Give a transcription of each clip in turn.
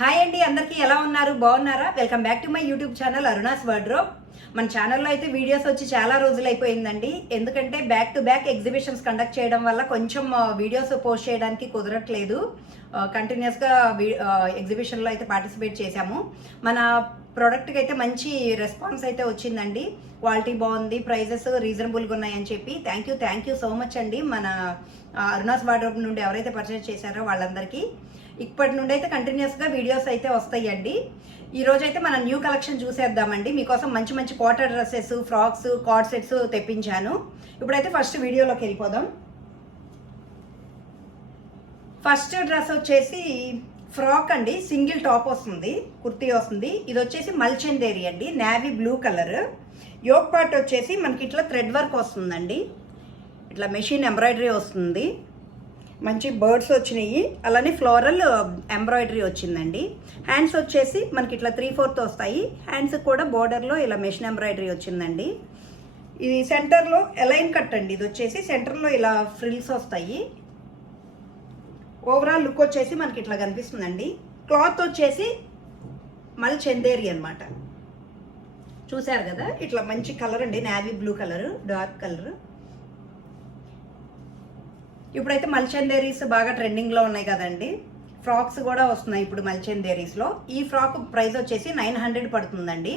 Hi అండి, అందరికీ ఎలా ఉన్నారు? బాగున్నారా? Welcome back to my YouTube channel Aruna's wardrobe. మన ఛానల్లో అయితే వీడియోస్ వచ్చి చాలా రోజులు అయిపోయిందండి. ఎందుకంటే back to back exhibitions conduct చేయడం వల్ల కొంచెం వీడియోస్ పోస్ట్ చేయడానికి కుదరట్లేదు. కంటిన్యూస్గా ఎగ్జిబిషన్లో అయితే పార్టిసిపేట్ చేశాము. మన ప్రోడక్ట్కి అయితే మంచి రెస్పాన్స్ అయితే వచ్చిందండి. క్వాలిటీ బాగుంది, ప్రైజెస్ రీజనబుల్గా ఉన్నాయని చెప్పి థ్యాంక్ యూ సో మచ్ అండి. మన అరుణాస్ వార్డ్రోబ్ నుండి ఎవరైతే పర్చేస్ చేశారో వాళ్ళందరికీ ఇప్పటి నుండి అయితే కంటిన్యూస్గా వీడియోస్ అయితే వస్తాయండి. ఈరోజు అయితే మనం న్యూ కలెక్షన్ చూసేద్దామండి. మీకోసం మంచి మంచి quarter dresses, frocks, coord sets తెప్పించాను. ఇప్పుడైతే ఫస్ట్ వీడియోలోకి వెళ్ళిపోదాం. ఫస్ట్ డ్రెస్ వచ్చేసి ఫ్రాక్ అండి, సింగిల్ టాప్ వస్తుంది, కుర్తీ వస్తుంది. ఇది వచ్చేసి మల్చందేరి అండి, navy blue colour. Yoke part వచ్చేసి మనకి ఇట్లా థ్రెడ్ వర్క్ వస్తుందండి, ఇట్లా మెషిన్ ఎంబ్రాయిడరీ వస్తుంది. మంచి బర్డ్స్ వచ్చినాయి, అలానే ఫ్లోరల్ ఎంబ్రాయిడరీ వచ్చిందండి. హ్యాండ్స్ వచ్చేసి మనకి ఇట్లా 3/4 వస్తాయి. హ్యాండ్స్ కూడా బోర్డర్లో ఇలా మెషిన్ ఎంబ్రాయిడరీ వచ్చిందండి. ఇది సెంటర్లో ఎలైన్ కట్ అండి. ఇది వచ్చేసి సెంటర్లో ఇలా ఫ్రిల్స్ వస్తాయి. ఓవరాల్ లుక్ వచ్చేసి మనకి ఇట్లా కనిపిస్తుందండి. క్లాత్ వచ్చేసి మల్చందేరి అనమాట. చూసారు కదా, ఇట్లా మంచి కలర్ అండి, navy blue colour, dark colour. ఇప్పుడైతే మల్చందేరీస్ బాగా ట్రెండింగ్లో ఉన్నాయి కదండి. ఫ్రాక్స్ కూడా వస్తున్నాయి ఇప్పుడు మల్చందేరీస్లో. ఈ ఫ్రాక్ ప్రైస్ వచ్చేసి 900 పడుతుందండి.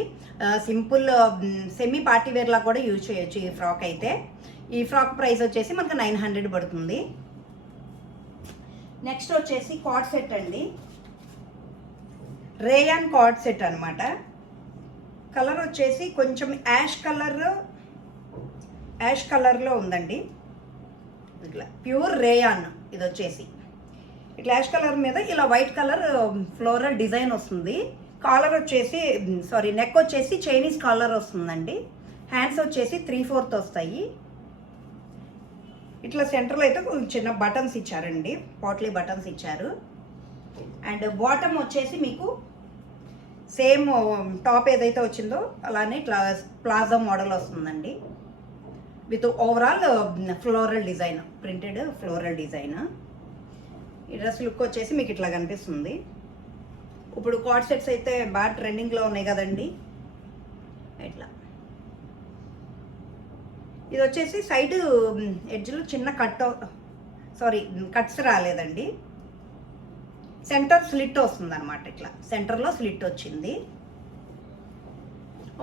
సింపుల్ సెమీ పార్టీ వేర్లా కూడా యూజ్ చేయొచ్చు ఈ ఫ్రాక్ అయితే. ఈ ఫ్రాక్ ప్రైస్ వచ్చేసి మనకు 900 పడుతుంది. నెక్స్ట్ వచ్చేసి కార్డ్ సెట్ అండి, రేయాన్ కార్డ్ సెట్ అనమాట. కలర్ వచ్చేసి కొంచెం యాష్ కలర్లో ఉందండి. ఇట్లా ప్యూర్ రేయాన్. ఇది వచ్చేసి ఇట్లా యాష్ కలర్ మీద ఇలా వైట్ కలర్ ఫ్లోరల్ డిజైన్ వస్తుంది. కాలర్ వచ్చేసి నెక్ వచ్చేసి చైనీస్ కాలర్ వస్తుందండి. హ్యాండ్స్ వచ్చేసి 3/4 వస్తాయి. ఇట్లా సెంటర్లో అయితే చిన్న బటన్స్ ఇచ్చారండి, పాట్లీ బటన్స్ ఇచ్చారు. అండ్ బాటమ్ వచ్చేసి మీకు సేమ్ టాప్ ఏదైతే వచ్చిందో అలానే ఇట్లా ప్లాజో మోడల్ వస్తుందండి, with overall floral design, printed floral design. ఈ డ్రెస్ లుక్ వచ్చేసి మీకు ఇట్లా కనిపిస్తుంది. ఇప్పుడు కార్డ్ సెట్స్ అయితే బాగా ట్రెండింగ్లో ఉన్నాయి కదండి. ఇట్లా ఇది వచ్చేసి సైడ్ ఎడ్జ్లో చిన్న కట్స్ రాలేదండి. సెంటర్ స్లిట్ వస్తుంది అనమాట. ఇట్లా సెంటర్లో స్లిట్ వచ్చింది.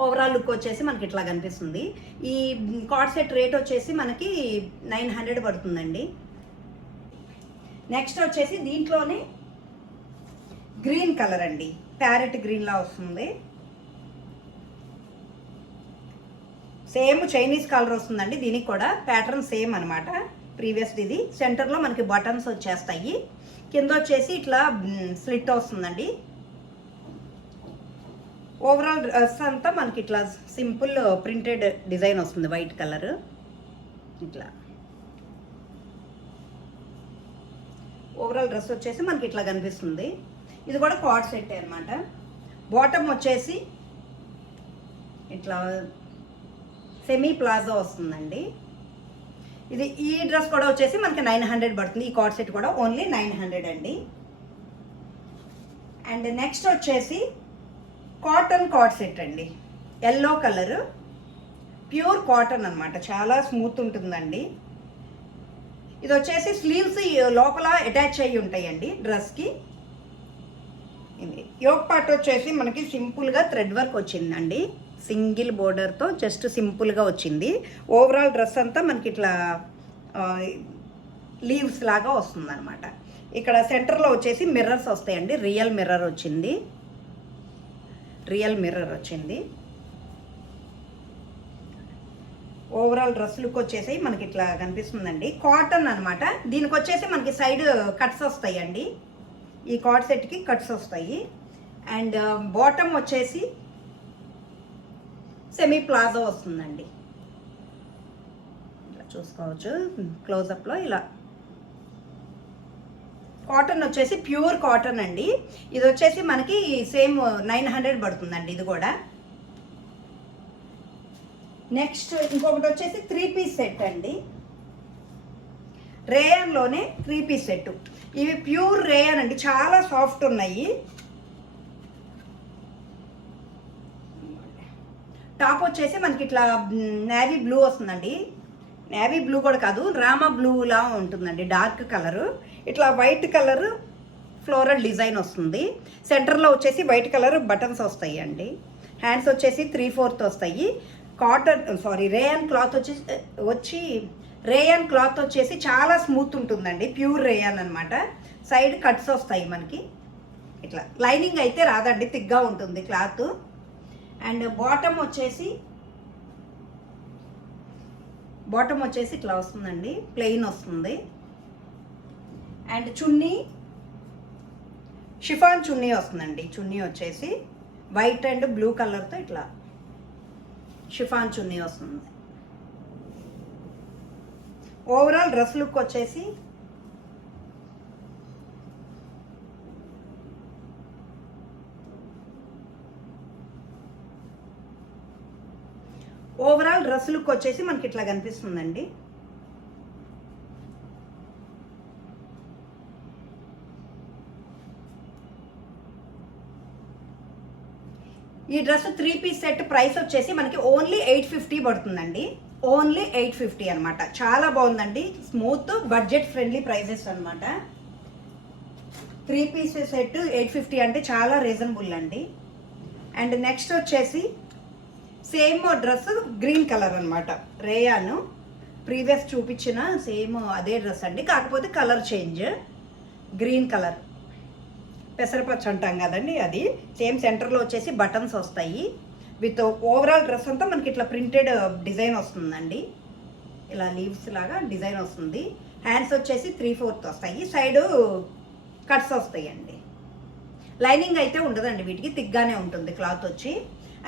ఓవరాల్ లుక్ వచ్చేసి మనకి ఇట్లా కనిపిస్తుంది. ఈ కార్డ్ సెట్ రేట్ వచ్చేసి మనకి 900 పడుతుందండి. నెక్స్ట్ వచ్చేసి దీంట్లోనే గ్రీన్ కలర్ అండి, ప్యారెట్ గ్రీన్లా వస్తుంది. సేమ్ చైనీస్ కలర్ వస్తుందండి. దీనికి కూడా ప్యాటర్న్ సేమ్ అనమాట ప్రీవియస్. ఇది సెంటర్లో మనకి బటన్స్ వచ్చేస్తాయి. కింద వచ్చేసి ఇట్లా స్లిట్ వస్తుందండి. ఓవరాల్ డ్రెస్ అంతా మనకి ఇట్లా సింపుల్ ప్రింటెడ్ డిజైన్ వస్తుంది, వైట్ కలర్. ఇట్లా ఓవరాల్ డ్రెస్ వచ్చేసి మనకి ఇట్లా కనిపిస్తుంది. ఇది కూడా కార్డ్ సెట్ అనమాట. బాటమ్ వచ్చేసి ఇట్లా సెమీ ప్లాజో వస్తుందండి. ఈ డ్రెస్ కూడా వచ్చేసి మనకి 900 పడుతుంది. ఈ కార్డ్ సెట్ కూడా ఓన్లీ 900 అండి. అండ్ నెక్స్ట్ వచ్చేసి కాటన్ కార్డ్ సెట్ అండి, ఎల్లో కలర్, ప్యూర్ కాటన్ అనమాట, చాలా స్మూత్ ఉంటుందండి. ఇది వచ్చేసి స్లీవ్స్ లోపల అటాచ్ అయ్యి ఉంటాయండి డ్రెస్కి. ఇది యోక్ పార్ట్ వచ్చేసి మనకి సింపుల్గా థ్రెడ్ వర్క్ వచ్చిందండి, సింగిల్ బోర్డర్తో జస్ట్ సింపుల్గా వచ్చింది. ఓవరాల్ డ్రెస్ అంతా మనకి ఇట్లా లీవ్స్ లాగా వస్తుంది అనమాట. ఇక్కడ సెంటర్లో వచ్చేసి మిర్రర్స్ వస్తాయండి, రియల్ మిర్రర్ వచ్చింది. ఓవరాల్ డ్రెస్ లుక్ వచ్చేసి మనకి ఇట్లా కనిపిస్తుందండి. కాటన్ అనమాట. దీనికి వచ్చేసి మనకి సైడ్ కట్స్ వస్తాయండి. ఈ కార్డ్ సెట్కి కట్స్ వస్తాయి. అండ్ బాటమ్ వచ్చేసి సెమీ ప్లాజో వస్తుందండి. ఇలా చూసుకోవచ్చు క్లోజప్లో. ఇలా కాటన్ వచ్చేసి ప్యూర్ కాటన్ అండి. ఇది వచ్చేసి మనకి సేమ్ 900 పడుతుందండి. ఇది కూడా నెక్స్ట్ ఇంకొకటి వచ్చేసి 3 పీస్ సెట్ అండి, రేయాన్లోనే 3 పీస్ సెట్. ఇవి ప్యూర్ రేయాన్ అండి, చాలా సాఫ్ట్ ఉన్నాయి. టాప్ వచ్చేసి మనకి ఇట్లా నేవీ బ్లూ వస్తుందండి. నేవీ బ్లూ కూడా కాదు, రామా బ్లూలా ఉంటుందండి, డార్క్ కలరు. ఇట్లా వైట్ కలర్ ఫ్లోరల్ డిజైన్ వస్తుంది. సెంటర్లో వచ్చేసి వైట్ కలర్ బటన్స్ వస్తాయి అండి. హ్యాండ్స్ వచ్చేసి 3/4 వస్తాయి. రేయన్ క్లాత్ వచ్చేసి చాలా స్మూత్ ఉంటుందండి, ప్యూర్ రేయన్ అనమాట. సైడ్ కట్స్ వస్తాయి మనకి. ఇట్లా లైనింగ్ అయితే రాదండి, థిక్గా ఉంటుంది క్లాత్. అండ్ బాటమ్ వచ్చేసి ఇట్లా వస్తుందండి, ప్లెయిన్ వస్తుంది. అండ్ చున్నీ షిఫాన్ చున్నీ వస్తుందండి. చున్నీ వచ్చేసి వైట్ అండ్ బ్లూ కలర్తో ఇట్లా షిఫాన్ చున్నీ వస్తుంది. ఓవరాల్ డ్రెస్ లుక్ వచ్చేసి మనకి ఇట్లా కనిపిస్తుందండి. ఈ డ్రెస్ 3 పీస్ సెట్ ప్రైస్ వచ్చేసి మనకి ఓన్లీ 850 పడుతుందండి. ఓన్లీ 850 అనమాట. చాలా బాగుందండి, స్మూత్ బడ్జెట్ ఫ్రెండ్లీ ప్రైజెస్ అనమాట. 3 పీస్ సెట్ 850 అంటే చాలా రీజనబుల్ అండి. అండ్ నెక్స్ట్ వచ్చేసి సేమ్ డ్రెస్ గ్రీన్ కలర్ అనమాట, రేయాను. ప్రీవియస్ చూపించిన సేమ్ అదే డ్రెస్ అండి, కాకపోతే కలర్ చేంజ్. గ్రీన్ కలర్ పెసరపచ్చ అంటాం కదండి, అది సేమ్. సెంటర్లో వచ్చేసి బటన్స్ వస్తాయి. విత్ ఓవరాల్ డ్రెస్ అంతా మనకి ఇట్లా ప్రింటెడ్ డిజైన్ వస్తుందండి, ఇలా లీవ్స్ లాగా డిజైన్ వస్తుంది. హ్యాండ్స్ వచ్చేసి 3/4 వస్తాయి. సైడ్ కట్స్ వస్తాయండి. లైనింగ్ అయితే ఉండదండి వీటికి, థిక్గానే ఉంటుంది క్లాత్ వచ్చి.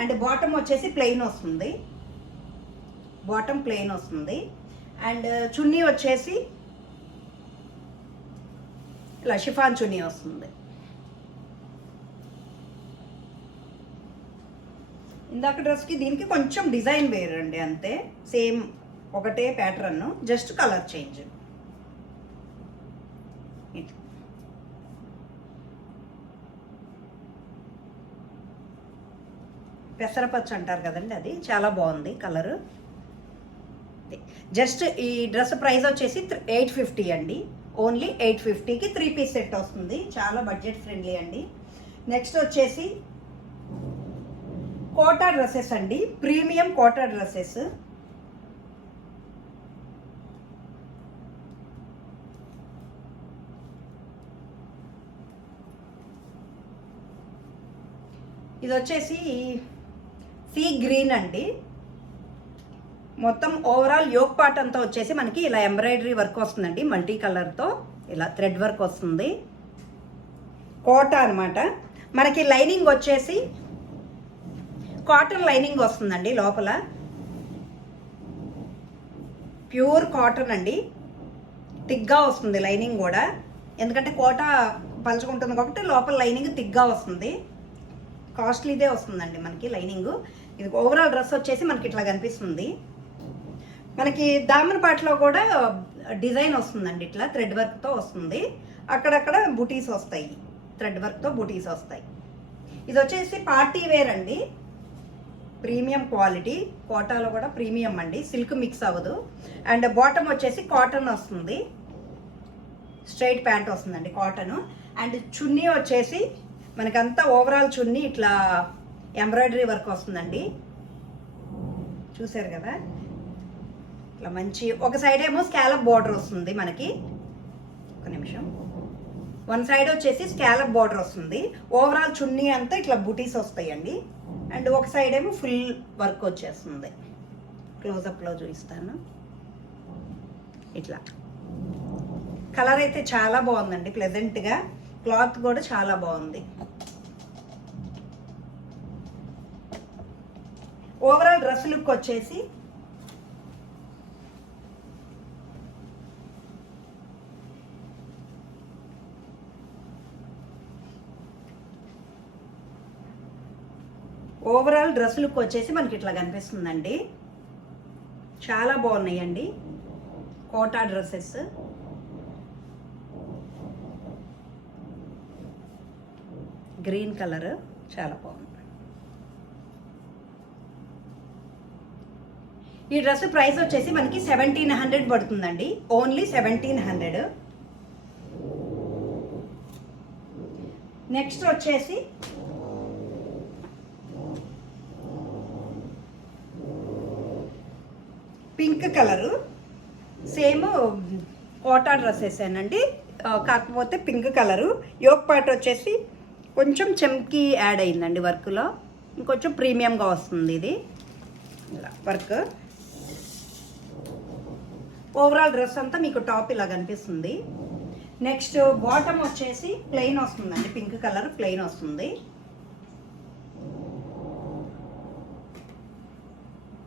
అండ్ బాటమ్ వచ్చేసి ప్లెయిన్ వస్తుంది, అండ్ చున్నీ వచ్చేసి ఇలా షిఫాన్ చున్నీ వస్తుంది. ఇందాక డ్రెస్కి దీనికి కొంచెం డిజైన్ వేరండి, అంతే. సేమ్ ఒకటే ప్యాటర్న్, జస్ట్ కలర్ చేంజ్. పెసరపచ్చ అంటారు కదండి, అది చాలా బాగుంది కలరు. జస్ట్ ఈ డ్రెస్ ప్రైస్ వచ్చేసి 850 అండి. ఓన్లీ 850కి 3 పీస్ సెట్ వస్తుంది. చాలా బడ్జెట్ ఫ్రెండ్లీ అండి. నెక్స్ట్ వచ్చేసి కోటా డ్రెస్సెస్ అండి, ప్రీమియం కోటా డ్రెస్సెస్. ఇది వచ్చేసి సీ గ్రీన్ అండి. మొత్తం ఓవరాల్ యోక్ పార్ట్ అంతా వచ్చేసి మనకి ఇలా ఎంబ్రాయిడరీ వర్క్ వస్తుందండి, మల్టీ కలర్తో ఇలా థ్రెడ్ వర్క్ వస్తుంది. కోటా అనమాట. మనకి లైనింగ్ వచ్చేసి కాటన్ లైనింగ్ వస్తుందండి లోపల, ప్యూర్ కాటన్ అండి. థిక్గా వస్తుంది లైనింగ్ కూడా, ఎందుకంటే కోటా పలుచుకుంటుంది కాబట్టి లోపల లైనింగ్ థిక్గా వస్తుంది. కాస్ట్లీదే వస్తుందండి మనకి లైనింగ్. ఇది ఓవరాల్ డ్రెస్ వచ్చేసి మనకి ఇట్లా కనిపిస్తుంది. మనకి దామన్ పాటలో కూడా డిజైన్ వస్తుందండి, ఇట్లా థ్రెడ్ వర్క్తో వస్తుంది. అక్కడక్కడ బుటీస్ వస్తాయి, థ్రెడ్ వర్క్తో బుటీస్ వస్తాయి. ఇది వచ్చేసి పార్టీ వేర్ అండి, ప్రీమియం క్వాలిటీ. కోటాలో కూడా ప్రీమియం అండి, సిల్క్ మిక్స్ అవ్వదు. అండ్ బాటమ్ వచ్చేసి కాటన్ వస్తుంది, స్ట్రైట్ ప్యాంట్ వస్తుందండి కాటన్. అండ్ చున్నీ వచ్చేసి మనకంతా ఓవరాల్ చున్నీ ఇట్లా ఎంబ్రాయిడరీ వర్క్ వస్తుందండి, చూసారు కదా. ఇట్లా మంచి ఒక సైడ్ ఏమో స్కాలప్ బార్డర్ వస్తుంది మనకి, ఒక నిమిషం. వన్ సైడ్ వచ్చేసి స్కాలప్ బార్డర్ వస్తుంది. ఓవరాల్ చున్నీ అంతా ఇట్లా బుటీస్ వస్తాయండి. అండ్ ఒక సైడ్ ఏమో ఫుల్ వర్క్ వచ్చేస్తుంది. క్లోజప్లో చూపిస్తాను. ఇట్లా కలర్ అయితే చాలా బాగుందండి, ప్లెజెంట్గా. క్లాత్ కూడా చాలా బాగుంది. ఓవరాల్ డ్రెస్ లుక్ వచ్చేసి మనకి ఇట్లా కనిపిస్తుందండి. చాలా బాగున్నాయండి కోటా డ్రెస్సెస్. గ్రీన్ కలర్ చాలా బాగుంది. ఈ డ్రెస్ ప్రైస్ వచ్చేసి మనకి 1700 పడుతుందండి, ఓన్లీ 1700. నెక్స్ట్ వచ్చేసి pink colour, same Kota dress వేసానండి, కాకపోతే పింక్ కలరు. యోక్ పార్ట్ వచ్చేసి కొంచెం చెమ్కి యాడ్ అయిందండి వర్క్లో, ఇంకొంచెం ప్రీమియంగా వస్తుంది ఇది ఇలా వర్క్. ఓవరాల్ డ్రెస్ అంతా మీకు టాప్ ఇలా కనిపిస్తుంది. నెక్స్ట్ బాటమ్ వచ్చేసి ప్లెయిన్ వస్తుందండి, పింక్ కలర్ ప్లెయిన్ వస్తుంది.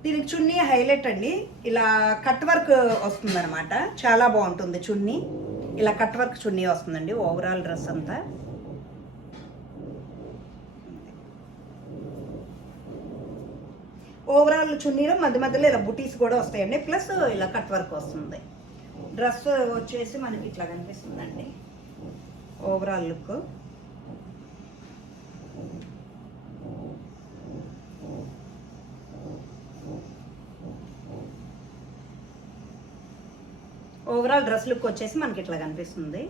దీనికి చున్నీ హైలైట్ అండి, ఇలా కట్ వర్క్ వస్తుంది అనమాట, చాలా బాగుంటుంది చున్నీ. ఇలా కట్ వర్క్ చున్నీ వస్తుందండి ఓవరాల్ డ్రెస్ అంతా. ఓవరాల్ చున్నీలో మధ్య మధ్యలో ఇలా బుటీస్ కూడా వస్తాయండి, ప్లస్ ఇలా కట్ వర్క్ వస్తుంది. డ్రెస్ వచ్చేసి మనకి ఇట్లా కనిపిస్తుందండి overall look. Overall dress look వచ్చేసి మనకి ఇట్లా కనిపిస్తుంది.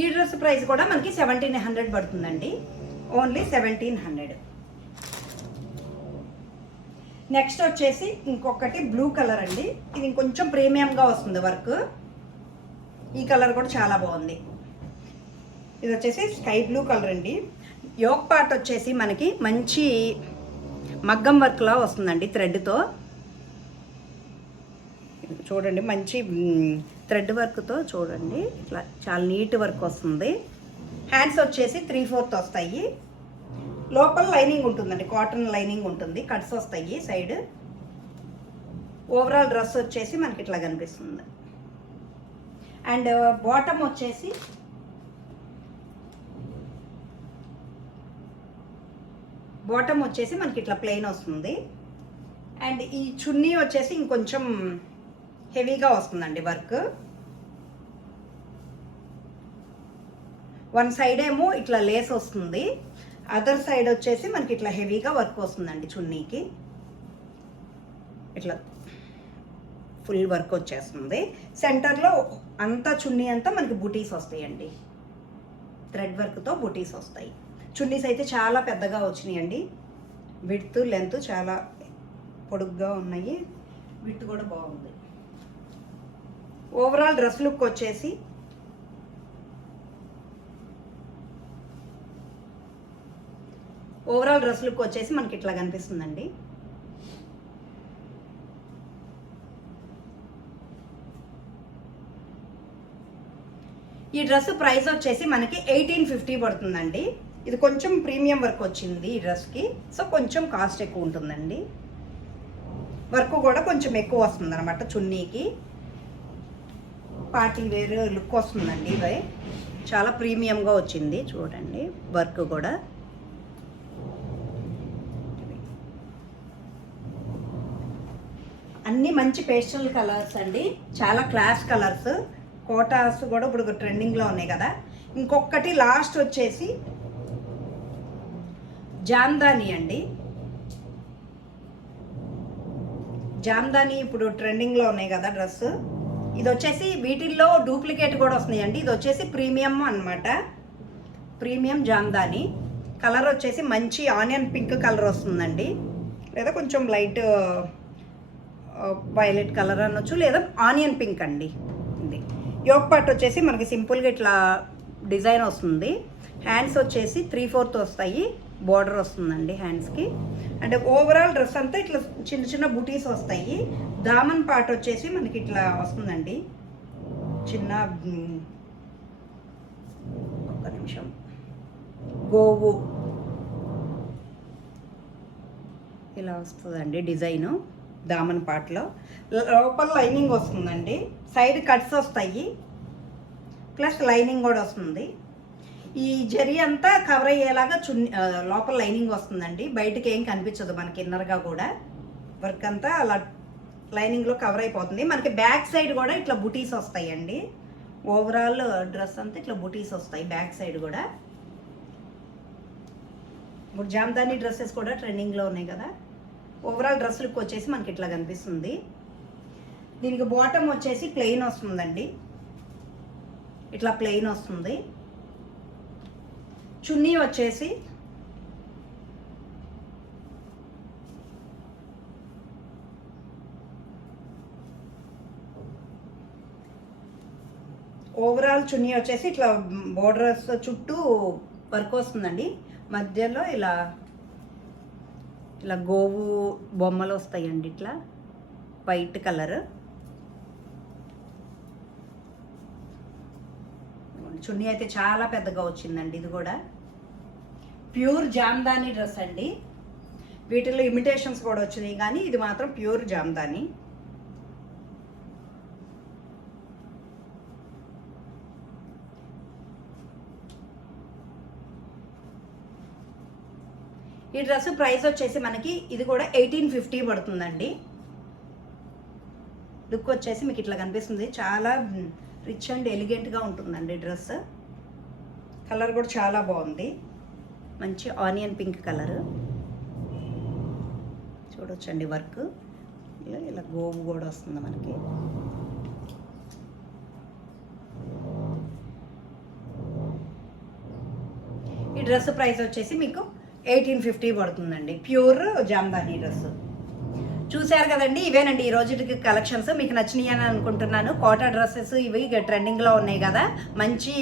ఈ డ్రెస్ ప్రైస్ కూడా మనకి 1700 పడుతుందండి, ఓన్లీ 1700. నెక్స్ట్ వచ్చేసి ఇంకొకటి బ్లూ కలర్ అండి, ఇది ఇంకొంచెం ప్రీమియంగా వస్తుంది వర్క్. ఈ కలర్ కూడా చాలా బాగుంది. ఇది వచ్చేసి స్కై బ్లూ కలర్ అండి. యోక్ పార్ట్ వచ్చేసి మనకి మంచి మగ్గం వర్క్లా వస్తుందండి థ్రెడ్తో. చూడండి మంచి థ్రెడ్ వర్క్తో చూడండి, ఇట్లా చాలా నీట్ వర్క్ వస్తుంది. హ్యాండ్స్ వచ్చేసి 3/4 వస్తాయి. లోపల లైనింగ్ ఉంటుందండి, కాటన్ లైనింగ్ ఉంటుంది, కట్స్ వస్తాయి సైడ్. ఓవరాల్ డ్రెస్ వచ్చేసి మనకి ఇట్లా కనిపిస్తుంది. అండ్ బాటమ్ వచ్చేసి మనకి ఇట్లా ప్లెయిన్ వస్తుంది. అండ్ ఈ చున్నీ వచ్చేసి ఇంకొంచెం హెవీగా వస్తుందండి వర్క్. వన్ సైడ్ ఏమో ఇట్లా లేస్ వస్తుంది, అదర్ సైడ్ వచ్చేసి మనకి ఇట్లా హెవీగా వర్క్ వస్తుందండి చున్నీకి. ఇట్లా ఫుల్ వర్క్ వచ్చేస్తుంది. సెంటర్లో అంతా చున్నీ అంతా మనకి బుటీస్ వస్తాయండి, థ్రెడ్ వర్క్తో బుటీస్ వస్తాయి. చున్నీస్ అయితే చాలా పెద్దగా వచ్చినాయండి, విడ్త్ లెంత్ చాలా పొడుగ్గా ఉన్నాయి, విడ్త్ కూడా బాగుంది. ఓవరాల్ డ్రెస్ లుక్ వచ్చేసి మనకి ఇట్లా కనిపిస్తుందండి. ఈ డ్రెస్ ప్రైస్ వచ్చేసి మనకి 1850 పడుతుందండి. ఇది కొంచెం ప్రీమియం వర్క్ వచ్చింది ఈ డ్రెస్కి, సో కొంచెం కాస్ట్ ఎక్కువ ఉంటుందండి. వర్క్ కూడా కొంచెం ఎక్కువ వస్తుంది అనమాట చున్నీకి. పార్టీ వేర్ లుక్ వస్తుందండి, ఇది చాలా ప్రీమియంగా వచ్చింది చూడండి వర్క్ కూడా. అన్నీ మంచి పేస్టల్ కలర్స్ అండి, చాలా క్లాస్ కలర్స్. కోటాస్ కూడా ఇప్పుడు ట్రెండింగ్లో ఉన్నాయి కదా. ఇంకొకటి లాస్ట్ వచ్చేసి జామ్దాని అండి. జామ్దాని ఇప్పుడు ట్రెండింగ్లో ఉన్నాయి కదా డ్రెస్. ఇది వచ్చేసి వీటిల్లో డూప్లికేట్ కూడా వస్తున్నాయండి. ఇది వచ్చేసి ప్రీమియం అన్నమాట, ప్రీమియం జామ్దాని. కలర్ వచ్చేసి మంచి ఆనియన్ పింక్ కలర్ వస్తుందండి, లేదా కొంచెం లైట్ వైలెట్ కలర్ అనొచ్చు, లేదా ఆనియన్ పింక్ అండి. ఇది యోక్ పార్ట్ వచ్చేసి మనకి సింపుల్గా ఇట్లా డిజైన్ వస్తుంది. హ్యాండ్స్ వచ్చేసి 3/4 వస్తాయి, బార్డర్ వస్తుందండి హ్యాండ్స్కి. అంటే ఓవరాల్ డ్రెస్ అంతా ఇట్లా చిన్న చిన్న బుటీస్ వస్తాయి. దామన్ పార్ట్ వచ్చేసి మనకి ఇట్లా వస్తుందండి, చిన్న ఒక్క నిమిషం గోవు ఇలా వస్తుందండి డిజైను. దామన్ పార్ట్లో లోపల లైనింగ్ వస్తుందండి, సైడ్ కట్స్ వస్తాయి, ప్లస్ లైనింగ్ కూడా వస్తుంది. ఈ జరీ అంతా కవర్ అయ్యేలాగా లోపల లైనింగ్ వస్తుందండి, బయటకి ఏం కనిపించదు మనకి. ఇన్నర్గా కూడా వర్క్ అంతా అలా లైనింగ్లో కవర్ అయిపోతుంది. మనకి బ్యాక్ సైడ్ కూడా ఇట్లా బుటీస్ వస్తాయండి ఓవరాల్ డ్రెస్ అంతా ఇట్లా బుటీస్ వస్తాయి బ్యాక్ సైడ్ కూడా. ఇప్పుడు జామ్దాని డ్రెస్సెస్ కూడా ట్రెండింగ్లో ఉన్నాయి కదా. ఓవరాల్ డ్రెస్ లుక్ వచ్చేసి మనకి ఇట్లా కనిపిస్తుంది. దీనికి బాటమ్ వచ్చేసి ప్లెయిన్ వస్తుందండి, ఇట్లా ప్లెయిన్ వస్తుంది. చున్నీ వచ్చేసి ఓవరాల్ చున్నీ వచ్చేసి ఇట్లా బోర్డర్స్ చుట్టూ వర్క్ వస్తుందండి. మధ్యలో ఇలా ఇలా గోవు బొమ్మలు వస్తాయండి, ఇట్లా వైట్ కలర్. చున్నీ అయితే చాలా పెద్దగా వచ్చిందండి. ఇది కూడా ప్యూర్ జామ్దాని డ్రెస్ అండి. వీటిలో ఇమిటేషన్స్ కూడా వచ్చినాయి, కానీ ఇది మాత్రం ప్యూర్ జామ్దాని. ఈ డ్రెస్ ప్రైస్ వచ్చేసి మనకి ఇది కూడా 1850 పడుతుందండి. లుక్ వచ్చేసి మీకు ఇట్లా కనిపిస్తుంది. చాలా రిచ్ అండ్ ఎలిగెంట్గా ఉంటుందండి డ్రెస్. కలర్ కూడా చాలా బాగుంది, మంచి ఆనియన్ పింక్ కలర్. చూడొచ్చండి వర్క్ ఇలా గోవు కూడా వస్తుంది మనకి. ఈ డ్రెస్ ప్రైస్ వచ్చేసి మీకు 1850 పడుతుందండి, ప్యూర్ జామ్దాని డ్రెస్. చూశారు కదండి, ఇవేనండి ఈ రోజుకి కలెక్షన్స్. మీకు నచ్చినాయి అని అనుకుంటున్నాను. కోటా డ్రెస్సెస్ ఇవి ట్రెండింగ్లో ఉన్నాయి కదా, మంచి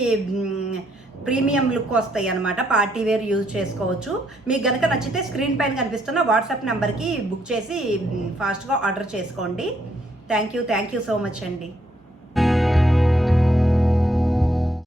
ప్రీమియం లుక్ వస్తాయి అనమాట. పార్టీ వేర్ యూజ్ చేసుకోవచ్చు. మీకు కనుక నచ్చితే స్క్రీన్ పైన కనిపిస్తున్న వాట్సాప్ నెంబర్కి బుక్ చేసి ఫాస్ట్గా ఆర్డర్ చేసుకోండి. థ్యాంక్ యూ సో మచ్ అండి.